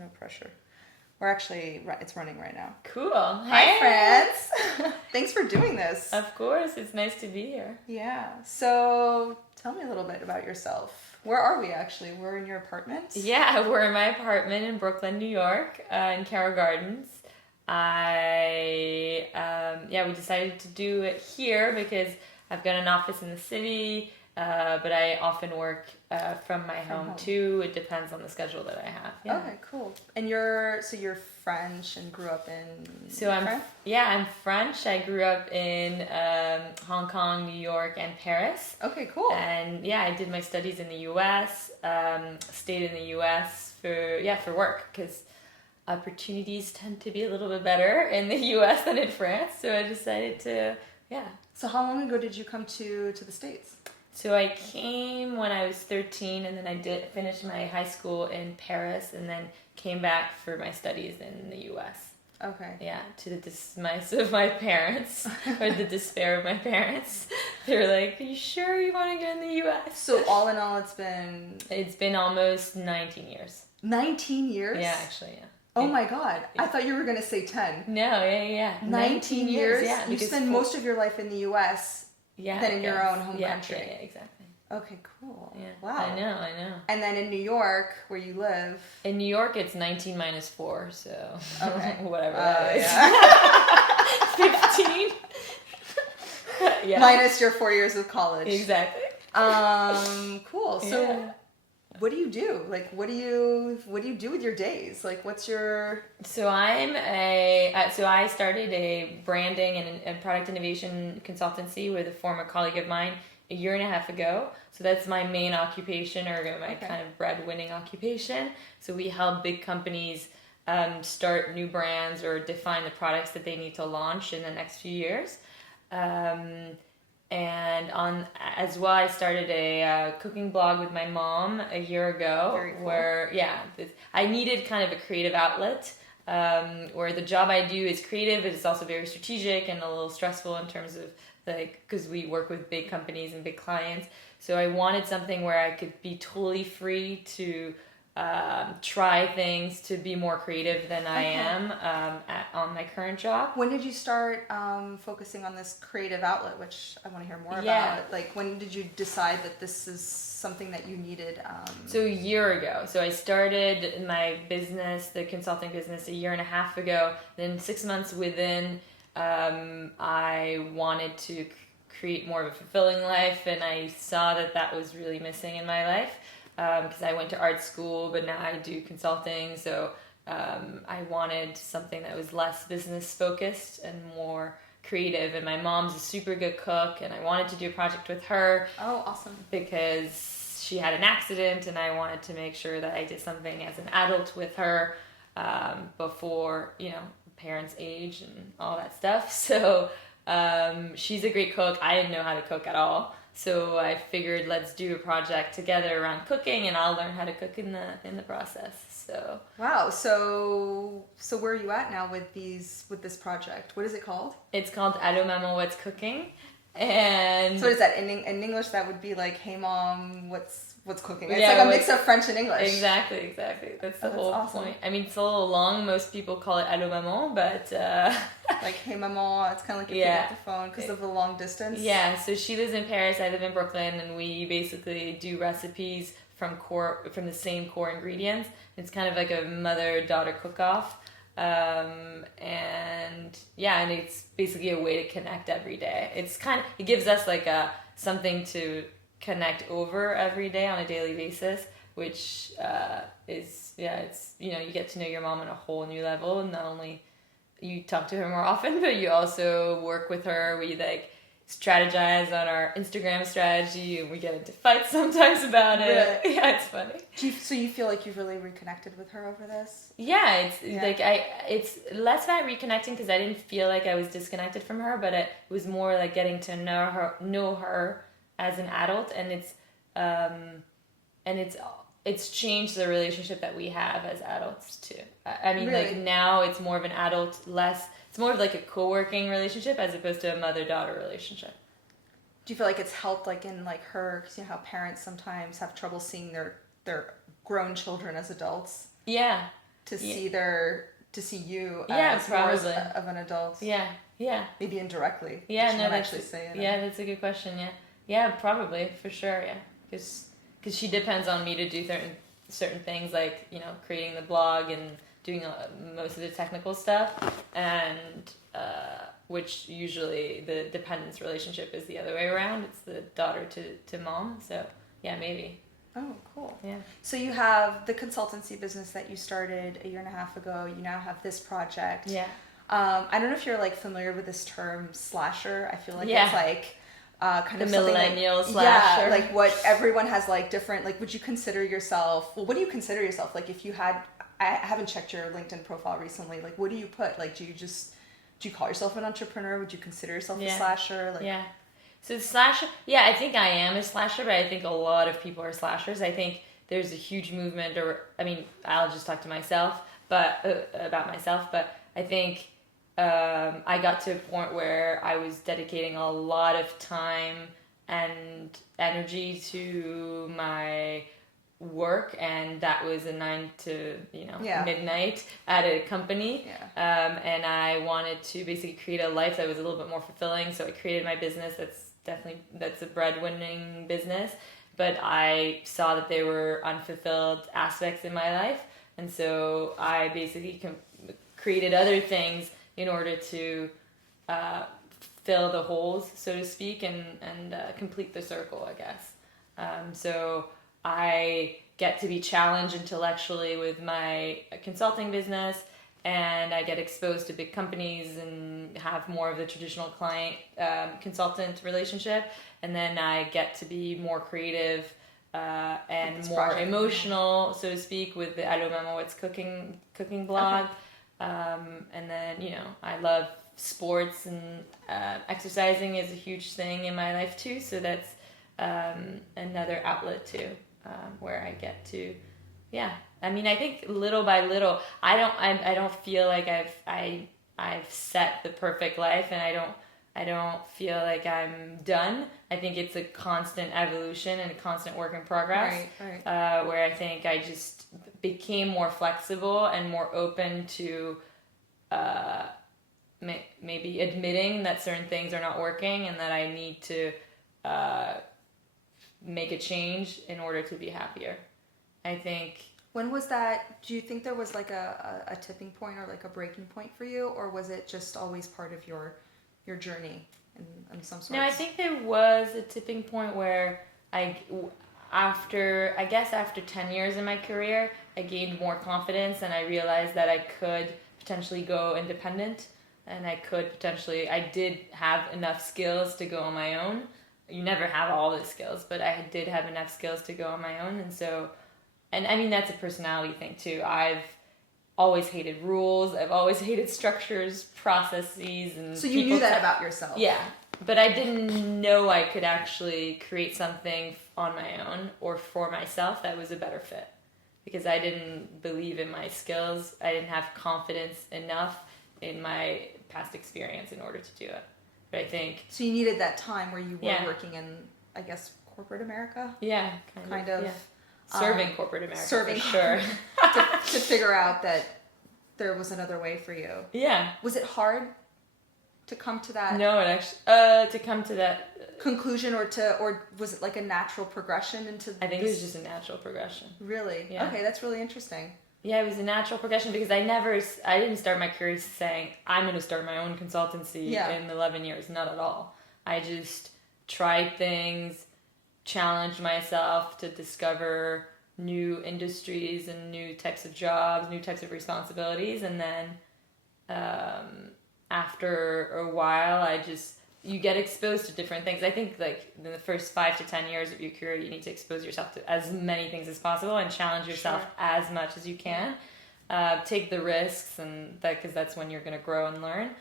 no pressure. We're actually, it's running right now. Cool. Hi, friends. Thanks for doing this. Of course. It's nice to be here. Yeah. So tell me a little bit about yourself. Where are we actually? We're in your apartment? Yeah, we're in my apartment in Brooklyn, New York, in Carroll Gardens. We decided to do it here because I've got an office in the city, but I often work from my home too. It depends on the schedule that I have. Yeah. Okay, cool. And you're French and grew up in France? I'm French. I grew up in Hong Kong, New York, and Paris. Okay, cool. And I did my studies in the U.S. Stayed in the U.S. for work because opportunities tend to be a little bit better in the U.S. than in France. So I decided to, So how long ago did you come to the States? So I came when I was 13, and then I did finish my high school in Paris, and then came back for my studies in the U.S. Okay. Yeah, to the dismiss of my parents, or the despair of my parents. They were like, "Are you sure you want to go in the U.S.?" So all in all, it's been almost 19 years. 19 years? Yeah, actually, yeah. Oh my God. I thought you were going to say 10. No, yeah. 19 years? Yeah. You spend most of your life in the U.S. than in your own home country. Yeah, exactly. Okay, cool. Yeah. Wow. I know. And then in New York, where you live? In New York, it's 19 minus 4, so okay. Whatever that is. Yeah. 15? Yeah. Minus your 4 years of college. Exactly. Cool. So what do you do? Like, what do you do with your days? Like, what's your... So I started a branding and product innovation consultancy with a former colleague of mine a year and a half ago. So that's my main occupation, or my kind of breadwinning occupation. So we help big companies start new brands or define the products that they need to launch in the next few years. As well, I started a cooking blog with my mom a year ago. Very cool. Where I needed kind of a creative outlet. Where the job I do is creative, but it's also very strategic and a little stressful in terms of because we work with big companies and big clients. So I wanted something where I could be totally free to try things, to be more creative than I am on my current job. When did you start focusing on this creative outlet, which I want to hear more about? Like, when did you decide that this is something that you needed? So a year ago. So I started my business, the consulting business, a year and a half ago. Then 6 months within, I wanted to create more of a fulfilling life, and I saw that was really missing in my life. Because I went to art school, but now I do consulting. So I wanted something that was less business focused and more creative. And my mom's a super good cook, and I wanted to do a project with her. Oh, awesome. Because she had an accident, and I wanted to make sure that I did something as an adult with her before, parents' age and all that stuff. So she's a great cook. I didn't know how to cook at all. So I figured, let's do a project together around cooking, and I'll learn how to cook in the process. So wow. So where are you at now with this project? What is it called? It's called Allo Maman, What's Cooking? And so what is that in English? That would be like, hey mom, what's cooking? It's like a mix of French and English. Exactly. That's the whole point. I mean, it's a little long. Most people call it Allo Maman, but like, hey maman, it's kind of like you pick up the phone because of the long distance. Yeah. So she lives in Paris. I live in Brooklyn, and we basically do recipes from the same core ingredients. It's kind of like a mother-daughter cook-off. And it's basically a way to connect every day. It gives us like something to connect over every day on a daily basis, which you get to know your mom on a whole new level. Not only you talk to her more often, but you also work with her. We strategize on our Instagram strategy, and we get into fights sometimes about it. Really? Yeah, it's funny. So you feel like you've really reconnected with her over this? Yeah, it's less about reconnecting because I didn't feel like I was disconnected from her, but it was more like getting to know her as an adult, and it's changed the relationship that we have as adults too. I mean, really? Like now it's more of an adult, it's more of like a co-working relationship as opposed to a mother-daughter relationship. Do you feel like it's helped, like in like her, because you know how parents sometimes have trouble seeing their grown children as adults? Yeah. to see you Yeah, as more as probably. of an adult. Yeah, yeah. Maybe indirectly. Yeah, She no, won't that's actually say it. yeah, that's a good question. Yeah, yeah, probably for sure. Yeah, because she depends on me to do certain things like creating the blog and doing most of the technical stuff, and which usually the dependence relationship is the other way around. It's the daughter to mom. So yeah, maybe. Oh, cool. Yeah. So you have the consultancy business that you started a year and a half ago. You now have this project. Yeah. I don't know if you're like familiar with this term slasher. I feel like Yeah. it's like kind The of something millennial like, slasher. yeah, like what everyone has like different, like would you consider yourself, well, what do you consider yourself? Like if you had, I haven't checked your LinkedIn profile recently, like what do you put? Like do you call yourself an entrepreneur? Would you consider yourself a slasher? Like, yeah. So slasher, yeah, I think I am a slasher, but I think a lot of people are slashers. I think there's a huge movement, I'll just talk to myself, but about myself. But I think I got to a point where I was dedicating a lot of time and energy to my work, and that was a 9 to midnight at a company. And I wanted to basically create a life that was a little bit more fulfilling, so I created my business. That's a breadwinning business, but I saw that there were unfulfilled aspects in my life, and so I basically created other things in order to fill the holes, so to speak, and complete the circle, I guess. So I get to be challenged intellectually with my consulting business, and I get exposed to big companies and have more of the traditional client consultant relationship, and then I get to be more creative and more emotional, so to speak, with the Allo Memo It's cooking blog. And then I love sports, and exercising is a huge thing in my life too, so that's another outlet too, where I get to I think little by little, I don't feel like I've set the perfect life, and I don't feel like I'm done. I think it's a constant evolution and a constant work in progress. Right. Where I think I just became more flexible and more open to maybe admitting that certain things are not working and that I need to make a change in order to be happier. I think. When was that? Do you think there was like a tipping point or like a breaking point for you, or was it just always part of your journey in some sort? No, I think there was a tipping point where after 10 years in my career, I gained more confidence, and I realized that I could potentially go independent, and I did have enough skills to go on my own. You never have all the skills, but I did have enough skills to go on my own, and so. And I mean, that's a personality thing too. I've always hated rules. I've always hated structures, processes, and so you knew that about yourself. Yeah, but I didn't know I could actually create something on my own or for myself that was a better fit, because I didn't believe in my skills. I didn't have confidence enough in my past experience in order to do it. But I think so. You needed that time where you were working in, I guess, corporate America. Yeah, kind of. Yeah. Serving corporate America, for sure. to figure out that there was another way for you. Yeah. Was it hard to come to that? No, it actually to come to that conclusion, or was it like a natural progression into? I think it was just a natural progression. Really? Yeah. Okay, that's really interesting. Yeah, it was a natural progression, because I didn't start my career saying I'm going to start my own consultancy in 11 years. Not at all. I just tried things. Challenged myself to discover new industries and new types of jobs, new types of responsibilities, and then after a while, you get exposed to different things. I think like in the first 5 to 10 years of your career, you need to expose yourself to as many things as possible and challenge yourself as much as you can. Take the risks, and because that's when you're going to grow and learn.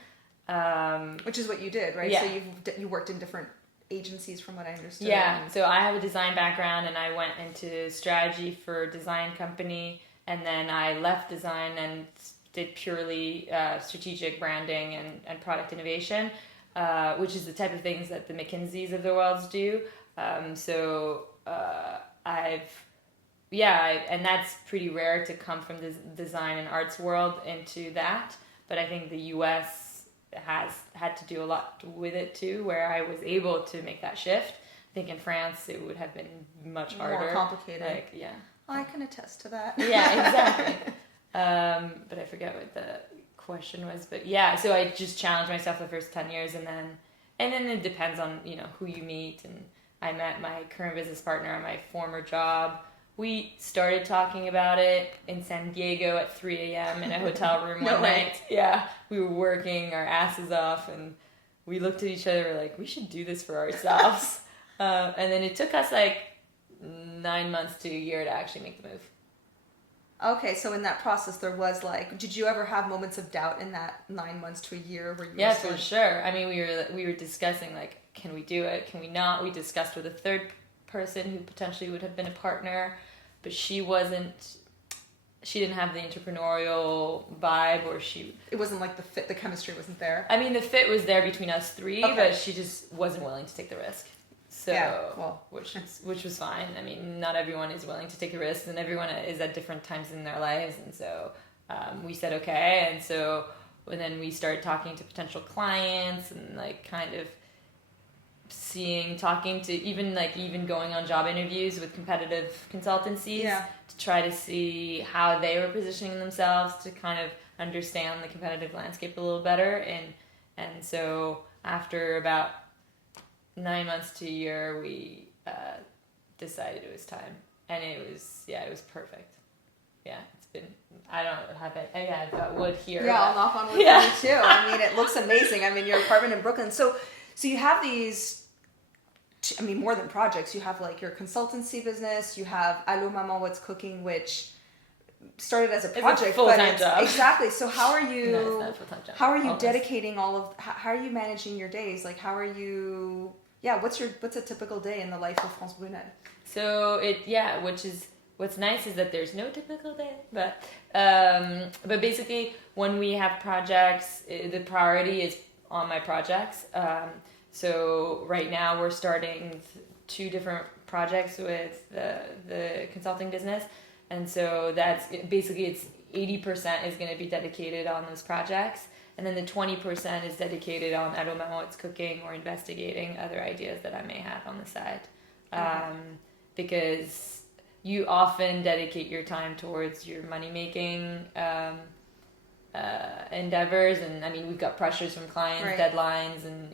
Which is what you did, right? Yeah. So you worked in different agencies, from what I understood. Yeah, so I have a design background, and I went into strategy for a design company, and then I left design and did purely strategic branding and product innovation, which is the type of things that the McKinseys of the world do. So I've and that's pretty rare to come from the design and arts world into that. But I think the US has had to do a lot with it too, where I was able to make that shift. I think in France it would have been much harder. More complicated. Like, yeah. I can attest to that. Yeah, exactly. But I forget what the question was. But yeah, so I just challenged myself the first 10 years, and then it depends on, who you meet. And I met my current business partner at my former job. We started talking about it in San Diego at 3 a.m. in a hotel room one night. Yeah, we were working our asses off, and we looked at each other, we're like, we should do this for ourselves. And then it took us like 9 months to a year to actually make the move. Okay, so in that process, there was did you ever have moments of doubt in that 9 months to a year where you? Yeah, for sure. I mean, we were discussing can we do it? Can we not? We discussed with a third person who potentially would have been a partner, but she didn't have the entrepreneurial vibe, or it wasn't like the fit, the chemistry wasn't there. I mean, the fit was there between us three, but she just wasn't willing to take the risk. So, which was fine. I mean, not everyone is willing to take a risk, and everyone is at different times in their lives, and so we said okay, and so then we started talking to potential clients and kind of talking to even going on job interviews with competitive consultancies to try to see how they were positioning themselves to kind of understand the competitive landscape a little better, and so after about 9 months to a year, we decided it was time, and it was perfect. Yeah, it's been. I don't have it. I've got wood here. Yeah, I'll knock on wood for you too. I mean, it looks amazing. I mean, your apartment in Brooklyn. So you have these. I mean, more than projects. You have your consultancy business. You have Allô Maman, What's Cooking, which started as a project, it's a full-time job. Exactly. So how are you? No, it's not a full-time job. How are you dedicating all of? How are you managing your days? How are you? Yeah, what's a typical day in the life of France Brunel? So what's nice is that there's no typical day, but basically when we have projects, the priority is on my projects. So right now we're starting 2 different projects with the consulting business, and so that's basically it's 80% is going to be dedicated on those projects. And then the 20% is dedicated on Allô Maman, What's Cooking, or investigating other ideas that I may have on the side. Because you often dedicate your time towards your money-making endeavors. And, I mean, we've got pressures from clients, deadlines, and,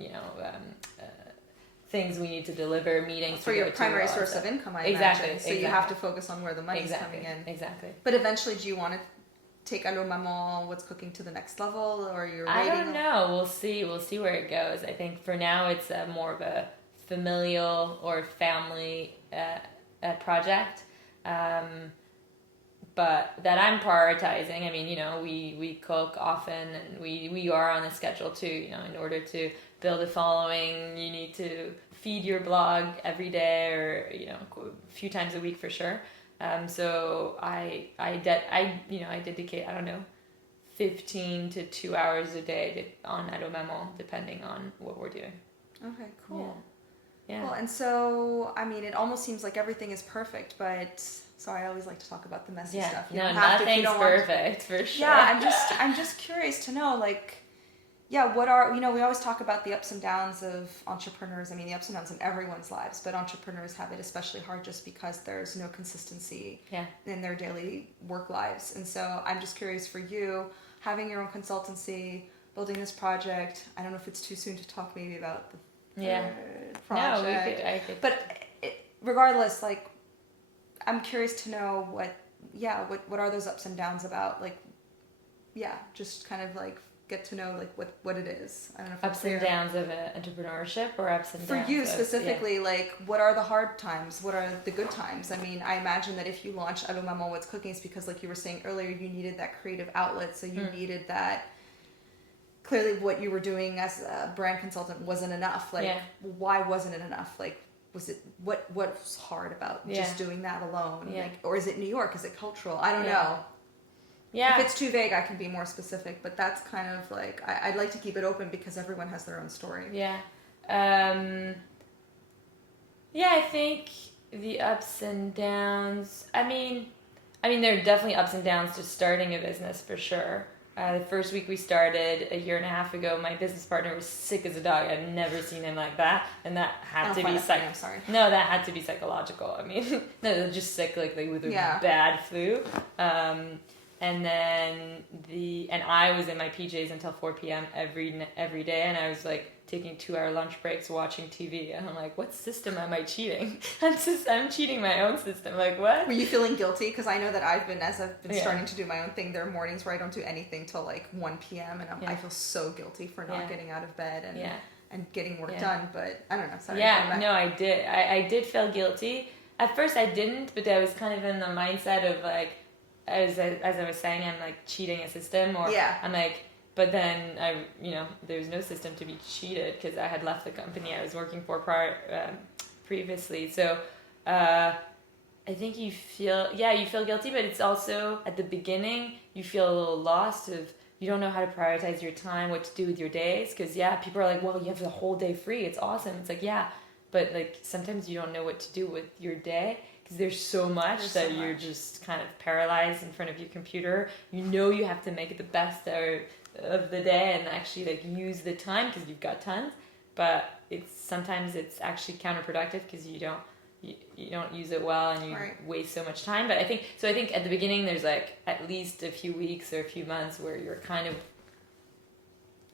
things we need to deliver, meetings for your primary source of income, I imagine. So you have to focus on where the money's coming in. Exactly. But eventually, do you want to take Allô Maman, What's Cooking to the next level, or you're waiting? I don't know. We'll see where it goes. I think for now it's more of a familial or family project, but that I'm prioritizing. I mean, we cook often, and we are on a schedule too. In order to build a following, you need to feed your blog every day, or a few times a week for sure. So I dedicate, 15 to 2 hours a day on Allô Maman, depending on what we're doing. Okay, cool. Yeah. Well, and so, I mean, it almost seems like everything is perfect, but so I always like to talk about the messy stuff. You nothing's perfect, for sure. Yeah, I'm just curious to know, what are, we always talk about the ups and downs of entrepreneurs. I mean, the ups and downs in everyone's lives, but entrepreneurs have it especially hard just because there's no consistency in their daily work lives. And so I'm just curious for you, having your own consultancy, building this project. I don't know if it's too soon to talk maybe about the third project. No, I could. But regardless, I'm curious to know what are those ups and downs about? Just kind of get to know what it is. I don't know if ups and downs of entrepreneurship, or ups and downs for you specifically. What are the hard times? What are the good times? I mean, I imagine that if you launch Allô Maman, What's Cooking, it's because, like you were saying earlier, you needed that creative outlet. So you needed that. Clearly, what you were doing as a brand consultant wasn't enough. Why wasn't it enough? Was it what's hard about just doing that alone? Or is it New York? Is it cultural? I don't know. Yeah. If it's too vague, I can be more specific, but that's kind of I'd like to keep it open because everyone has their own story. Yeah. I think the ups and downs. I mean, there are definitely ups and downs to starting a business for sure. The first week we started a year and a half ago, my business partner was sick as a dog. I'd never seen him like that, and that had to be I'm sorry. No, that had to be psychological. I mean, no, just sick like with a bad flu. And then I was in my PJs until 4 p.m. every day, and I was like taking 2-hour lunch breaks watching TV, and I'm like, what system am I cheating? I'm cheating my own system. Like, what? Were you feeling guilty? Because I know that I've been starting to do my own thing, there are mornings where I don't do anything till like 1 p.m. and I feel so guilty for not getting out of bed and getting work done. But I don't know. Sorry. Yeah, no, I did. I did feel guilty. At first I didn't, but I was kind of in the mindset of like, as I was saying, I'm like cheating a system, or I'm like, but then there was no system to be cheated because I had left the company I was working for previously. So I think you feel guilty, but it's also at the beginning you feel a little lost of you don't know how to prioritize your time, what to do with your days, because people are like, well, you have the whole day free, it's awesome. It's like, but like sometimes you don't know what to do with your day because there's so much that you're just kind of paralyzed in front of your computer. You have to make it the best out of the day and actually like use the time because you've got tons, but sometimes it's actually counterproductive because you don't use it well and you waste so much time. But I think at the beginning there's like at least a few weeks or a few months where you're kind of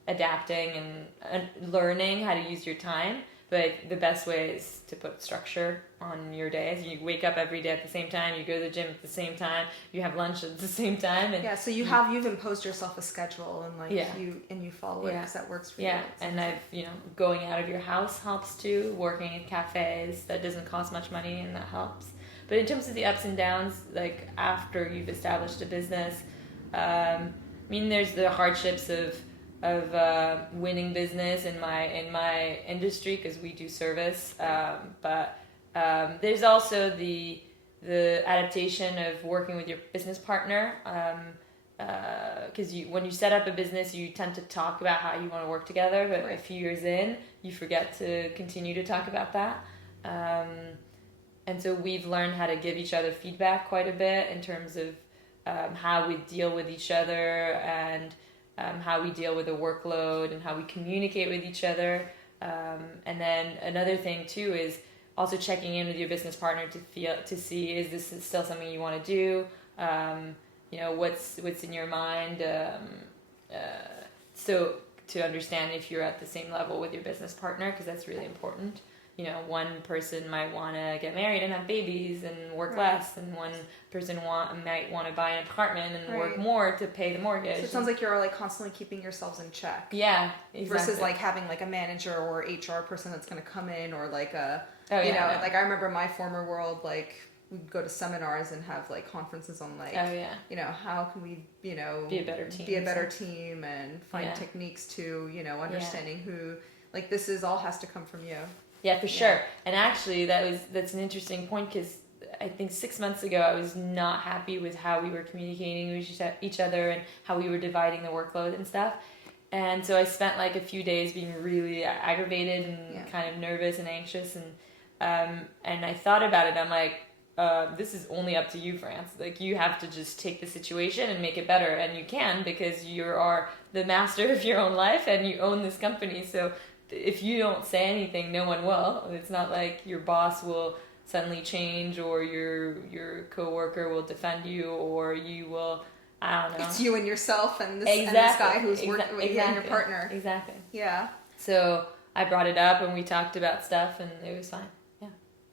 adapting and learning how to use your time. But the best way is to put structure on your days. You wake up every day at the same time. You go to the gym at the same time. You have lunch at the same time. And so you've imposed yourself a schedule and you follow it because that works for you. Yeah, and going out of your house helps too. Working in cafes, that doesn't cost much money and that helps. But in terms of the ups and downs, like after you've established a business, there's the hardships of winning business in my industry because we do service, but there's also the adaptation of working with your business partner, because when you set up a business you tend to talk about how you want to work together, but a few years in you forget to continue to talk about that, and so we've learned how to give each other feedback quite a bit in terms of how we deal with each other and how we deal with the workload and how we communicate with each other. And then another thing too is also checking in with your business partner to see, is this still something you want to do? What's in your mind? So to understand if you're at the same level with your business partner, because that's really important. One person might want to get married and have babies and work less, and one person might want to buy an apartment and work more to pay the mortgage. So it sounds like you're like constantly keeping yourselves in check. Yeah, exactly. Versus like having like a manager or HR person that's going to come in, or like like I remember my former world, like we'd go to seminars and have like conferences on like, how can we, be a better team and find techniques to, understanding who, like this all has to come from you. Yeah, for sure. And actually, that's an interesting point because I think 6 months ago I was not happy with how we were communicating with each other and how we were dividing the workload and stuff. And so I spent like a few days being really aggravated and kind of nervous and anxious. And I thought about it. I'm like, this is only up to you, France. Like you have to just take the situation and make it better. And you can, because you are the master of your own life and you own this company. So if you don't say anything, no one will. It's not like your boss will suddenly change, or your coworker will defend you, or you will, I don't know. It's you and yourself and this guy who's working with you and your partner. Exactly. Yeah. So I brought it up and we talked about stuff and it was fine. Yeah.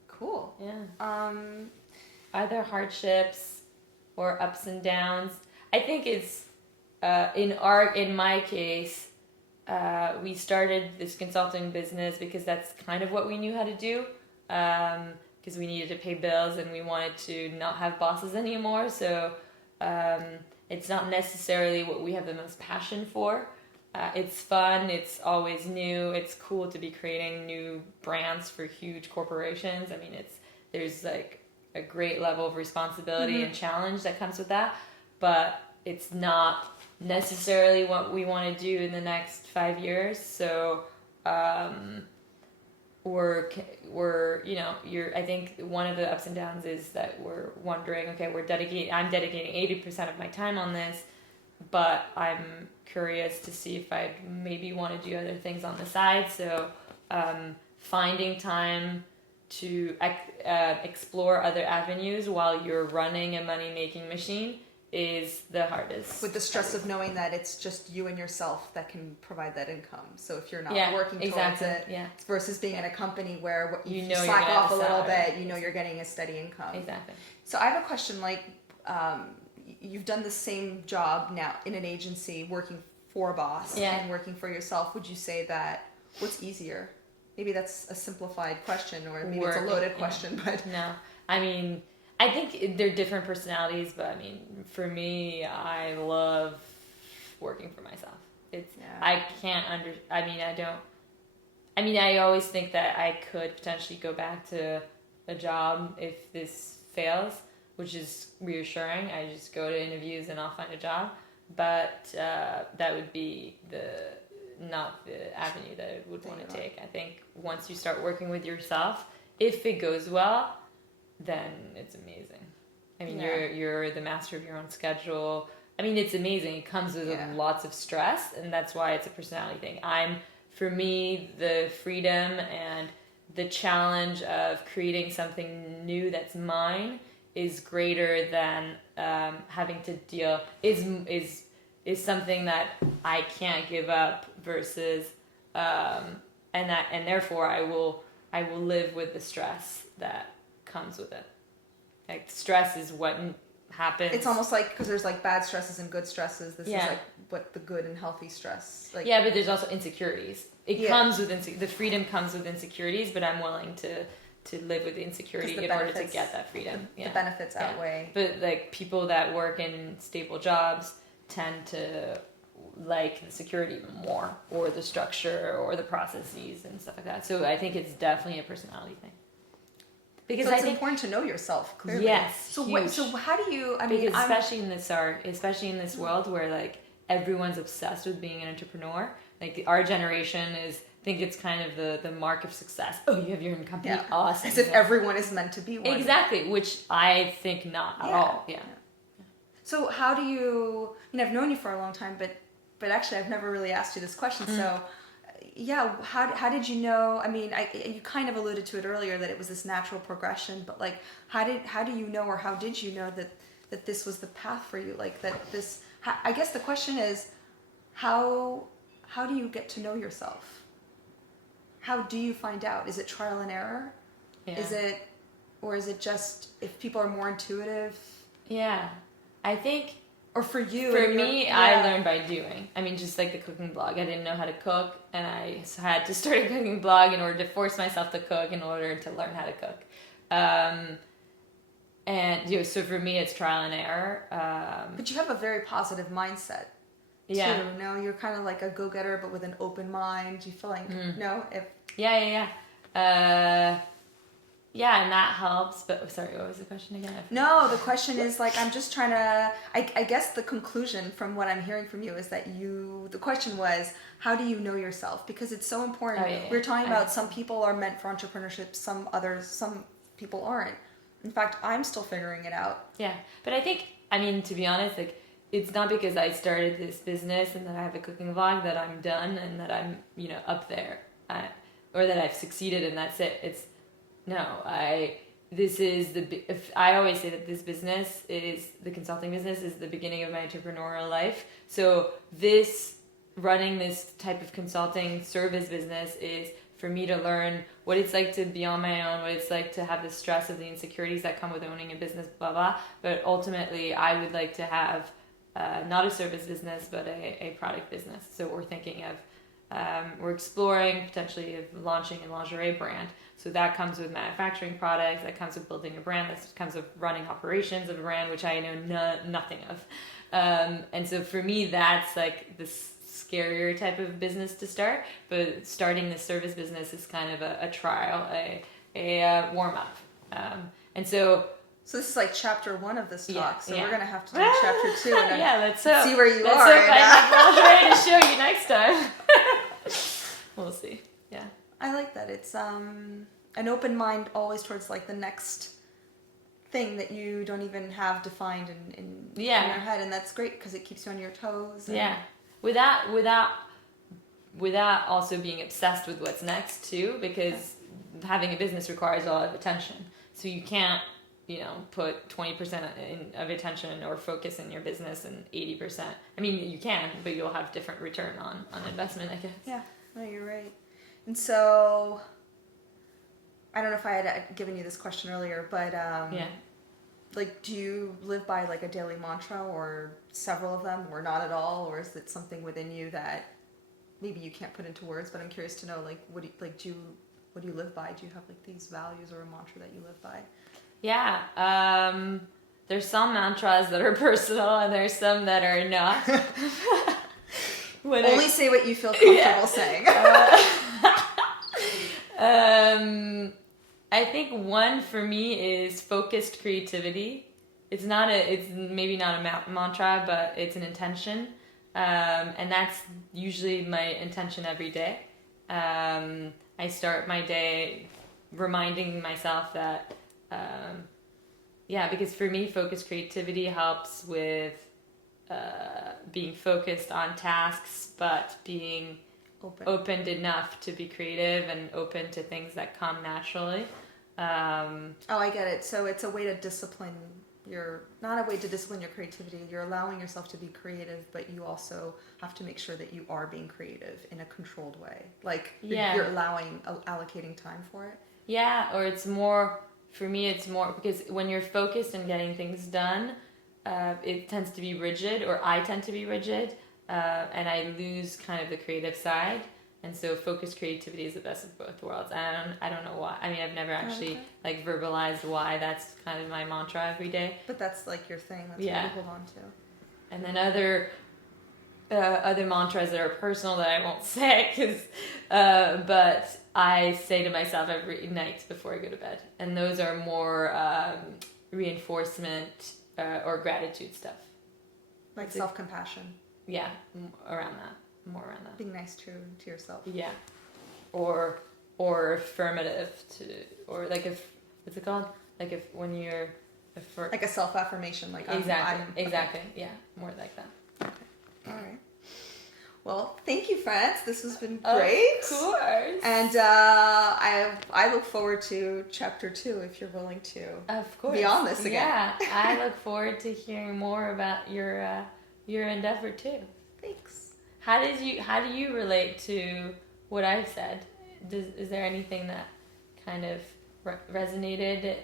Cool. Yeah. Are there hardships or ups and downs? I think it's in my case, we started this consulting business because that's kind of what we knew how to do, because we needed to pay bills and we wanted to not have bosses anymore. So it's not necessarily what we have the most passion for. It's fun. It's always new. It's cool to be creating new brands for huge corporations. I mean, there's like a great level of responsibility and challenge that comes with that, but it's not necessarily what we want to do in the next 5 years. So I think one of the ups and downs is that we're wondering, okay, I'm dedicating 80% of my time on this, but I'm curious to see if I maybe want to do other things on the side. So finding time to explore other avenues while you're running a money-making machine is the hardest. With the stress of knowing that it's just you and yourself that can provide that income. So if you're not working towards it, versus being in a company where you slack off a little bit, you're getting a steady income. Exactly. So I have a question, like, you've done the same job now in an agency, working for a boss and working for yourself. Would you say that what's easier? Maybe that's a simplified question, or maybe it's a loaded question, but no. I mean, I think they're different personalities, but I mean, for me, I love working for myself. I always think that I could potentially go back to a job if this fails, which is reassuring. I just go to interviews and I'll find a job, but that would be not the avenue that I would want to take. I think once you start working with yourself, if it goes well, then it's amazing. I mean, you're the master of your own schedule. I mean, it's amazing. It comes with lots of stress, and that's why it's a personality thing. For me, the freedom and the challenge of creating something new that's mine is greater than having to deal is something that I can't give up versus and therefore I will live with the stress that comes with it. Like, stress is what happens. It's almost like, because there's like bad stresses and good stresses. This is like what the good and healthy stress. Like, but there's also insecurities. It comes with the freedom comes with insecurities, but I'm willing to live with the insecurity in order to get that freedom. The benefits outweigh. But like, people that work in stable jobs tend to like the security more, or the structure, or the processes and stuff like that. So I think it's definitely a personality thing. Because it's important to know yourself, clearly. Yes. So how do you? Because especially in this world where like everyone's obsessed with being an entrepreneur. Like, our generation think it's kind of the mark of success. Oh, you have your own company, awesome. As if everyone is meant to be one. Exactly, which I think not at all. Yeah. So how do you? I mean, I've known you for a long time, but actually, I've never really asked you this question. So. Yeah, how did you know? I mean, you kind of alluded to it earlier that it was this natural progression, but like, how do you know, or how did you know that this was the path for you? Like, that this. I guess the question is, how do you get to know yourself? How do you find out? Is it trial and error? Yeah. Is it just if people are more intuitive? Yeah, I think. Or for you? For me, I learned by doing. I mean, just like the cooking blog. I didn't know how to cook, and I had to start a cooking blog in order to force myself to cook in order to learn how to cook. So for me, it's trial and error. But you have a very positive mindset. Yeah. Too. No, you're kind of like a go-getter, but with an open mind. You feel like no. Yeah, and that helps. But sorry, what was the question again? No, the question is like, I'm just trying to. I guess the conclusion from what I'm hearing from you is that the question was, how do you know yourself? Because it's so important. We're talking about some people are meant for entrepreneurship, some people aren't. In fact, I'm still figuring it out. Yeah, but I think, I mean, to be honest, like, it's not because I started this business and that I have a cooking vlog that I'm done and that I'm, up there, or that I've succeeded and that's it. I always say that this business the consulting business is the beginning of my entrepreneurial life. So running this type of consulting service business is for me to learn what it's like to be on my own, what it's like to have the stress of the insecurities that come with owning a business, blah, blah. But ultimately, I would like to have not a service business, but a product business. So we're thinking of, we're exploring potentially of launching a lingerie brand. So that comes with manufacturing products, that comes with building a brand, that comes with running operations of a brand, which I know nothing of. And so for me, that's like this scarier type of business to start. But starting this service business is kind of a trial, a warm-up. And so this is like chapter 1 of this talk. So we're going to have to do chapter 2 and let's hope. See where you let's are. Hope I have lingerie to show you next time. We'll see. Yeah. I like that. It's an open mind always towards like the next thing that you don't even have defined in your head, and that's great because it keeps you on your toes. And without also being obsessed with what's next too, because having a business requires a lot of attention. So you can't, put 20% of attention or focus in your business and 80%. I mean, you can, but you'll have different return on investment, I guess. Yeah, no, you're right. And so, I don't know if I had given you this question earlier, but like, do you live by like a daily mantra or several of them, or not at all, or is it something within you that maybe you can't put into words? But I'm curious to know, like, what do you live by? Do you have like these values or a mantra that you live by? Yeah, there's some mantras that are personal, and there's some that are not. Only say what you feel comfortable saying. I think one for me is focused creativity. It's maybe not a mantra, but it's an intention, and that's usually my intention every day. I start my day reminding myself that, because for me, focused creativity helps with being focused on tasks, but being opened enough to be creative and open to things that come naturally. I get it. So it's a way to discipline not a way to discipline your creativity. You're allowing yourself to be creative, but you also have to make sure that you are being creative in a controlled way. Like you're allocating time for it. Yeah, or it's more, for me, it's more because when you're focused and getting things done, it tends to be rigid, or I tend to be rigid, and I lose kind of the creative side. And so focused creativity is the best of both worlds. And I don't know why. I mean, I've never actually like verbalized why that's kind of my mantra every day. But that's like your thing. That's what you hold on to. And then other mantras that are personal that I won't say, but I say to myself every night before I go to bed. And those are more reinforcement or gratitude stuff. Like self-compassion. Yeah, around that. More around that. Being nice to yourself. Yeah. Or affirmative or like what's it called? Like if when you're like a self-affirmation, like exactly. Yeah, more like that. Okay. All right. Well, thank you, France. This has been great. Of course. And I look forward to chapter 2 if you're willing to. Of course. Be on this again. Yeah, I look forward to hearing more about your endeavor too. Thanks. How do you relate to what I've said? Is there anything that kind of resonated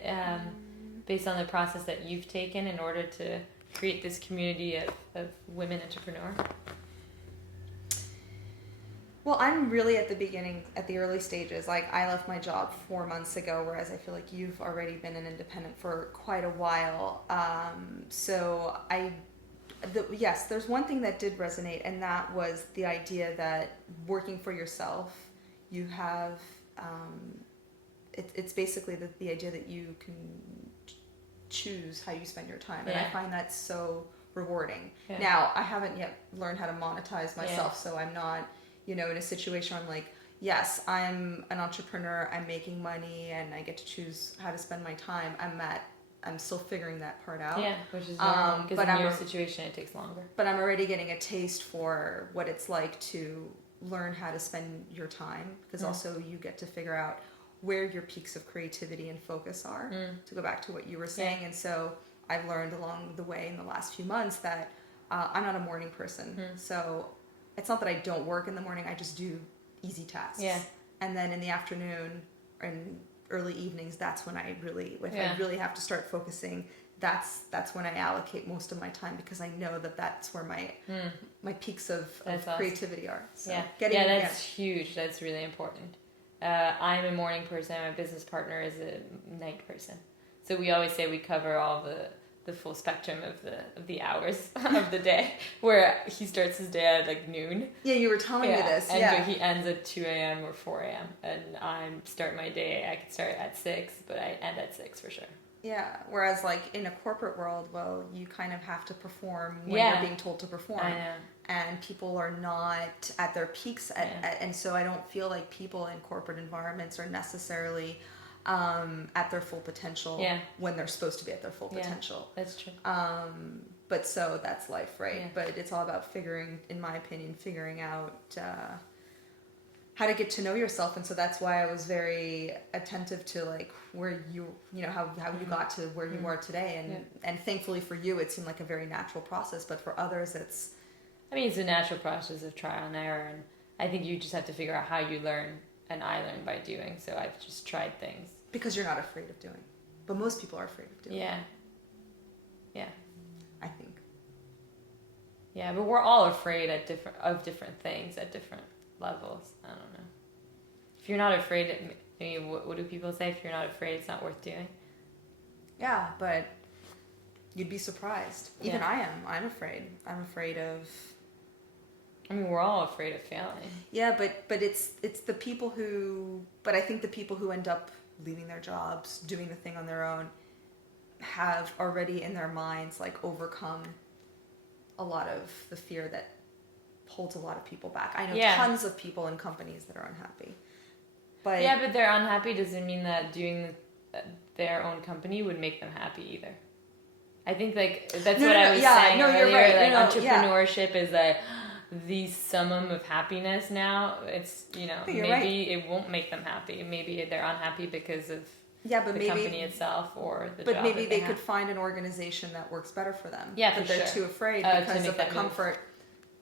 based on the process that you've taken in order to create this community of women entrepreneurs? Well, I'm really at the early stages. Like, I left my job 4 months ago, whereas I feel like you've already been an independent for quite a while. So yes, there's one thing that did resonate, and that was the idea that working for yourself, you have, it's basically the idea that you can choose how you spend your time. And I find that so rewarding. Yeah. Now, I haven't yet learned how to monetize myself, so I'm not, in a situation where I'm like, yes, I'm an entrepreneur, I'm making money, and I get to choose how to spend my time. I'm still figuring that part out. Yeah, which is normal, because in your situation it takes longer. But I'm already getting a taste for what it's like to learn how to spend your time, because also you get to figure out where your peaks of creativity and focus are, to go back to what you were saying. And so I've learned along the way in the last few months that I'm not a morning person. So it's not that I don't work in the morning, I just do easy tasks. Yeah. And then in the afternoon and early evenings, that's when I really, I really have to start focusing. That's when I allocate most of my time, because I know that that's where my peaks of creativity are. So that's huge. That's really important. I'm a morning person. My business partner is a night person. So we always say we cover all the full spectrum of the hours of the day, where he starts his day at like noon. Yeah, you were telling me this. And he ends at 2 a.m. or 4 a.m. And I start my day, I could start at 6, but I end at 6 for sure. Yeah. Whereas like in a corporate world, well, you kind of have to perform when Yeah. you're being told to perform. I know. And people are not at their peaks and so I don't feel like people in corporate environments are necessarily at their full potential when they're supposed to be at their full potential. That's true. But so that's life, right? Yeah. But it's all about in my opinion, figuring out how to get to know yourself. And so that's why I was very attentive to like where how you got to where you are today. And thankfully for you, it seemed like a very natural process. But for others, it's a natural process of trial and error. And I think you just have to figure out how you learn. And I learn by doing. So I've just tried things. Because you're not afraid of doing. But most people are afraid of doing. Yeah. Yeah. I think. Yeah, but we're all afraid of different things at different levels. I don't know. If you're not afraid, what do people say? If you're not afraid, it's not worth doing. Yeah, but you'd be surprised. Even I am. I'm afraid. I'm afraid of. We're all afraid of failing. Yeah, but it's the people who. But I think the people who end up leaving their jobs, doing the thing on their own, have already in their minds like overcome a lot of the fear that holds a lot of people back. I know tons of people in companies that are unhappy. But but they're unhappy doesn't mean that doing their own company would make them happy either. I think like that's what I was saying earlier. You're right. Like entrepreneurship is the summum of happiness now. It's maybe it won't make them happy. Maybe they're unhappy because of the company itself or the job. But maybe they could find an organization that works better for them. Yeah, but they're too afraid because of the comfort.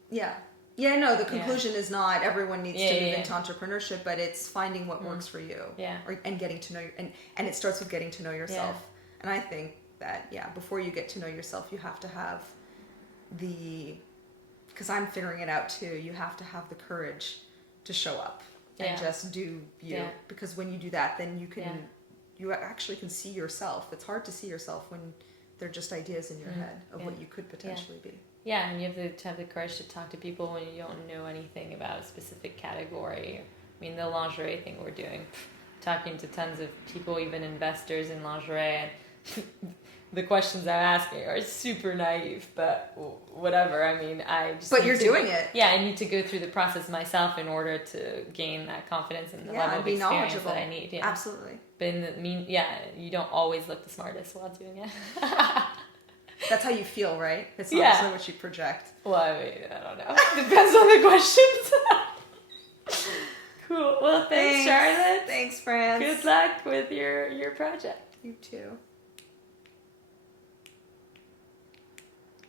Yeah. Yeah, no, the conclusion is not everyone needs to move into entrepreneurship, but it's finding what works for you. Yeah. And getting to know and it starts with getting to know yourself. Yeah. And I think that before you get to know yourself, you have to have because I'm figuring it out too, you have to have the courage to show up and just do you. Yeah. Because when you do that, then you actually can see yourself. It's hard to see yourself when they're just ideas in your head of what you could potentially be. Yeah, and you have to have the courage to talk to people when you don't know anything about a specific category. The lingerie thing we're doing, talking to tons of people, even investors in lingerie, and the questions I'm asking are super naive, but whatever. I just. But you're doing it. Yeah, I need to go through the process myself in order to gain that confidence and the level of experience that I need. Yeah, absolutely. But you don't always look the smartest while doing it. That's how you feel, right? It's not necessarily what you project. Well, I don't know. Depends on the questions. Cool. Well, thanks, Charlotte. Thanks, France. Good luck with your project. You too.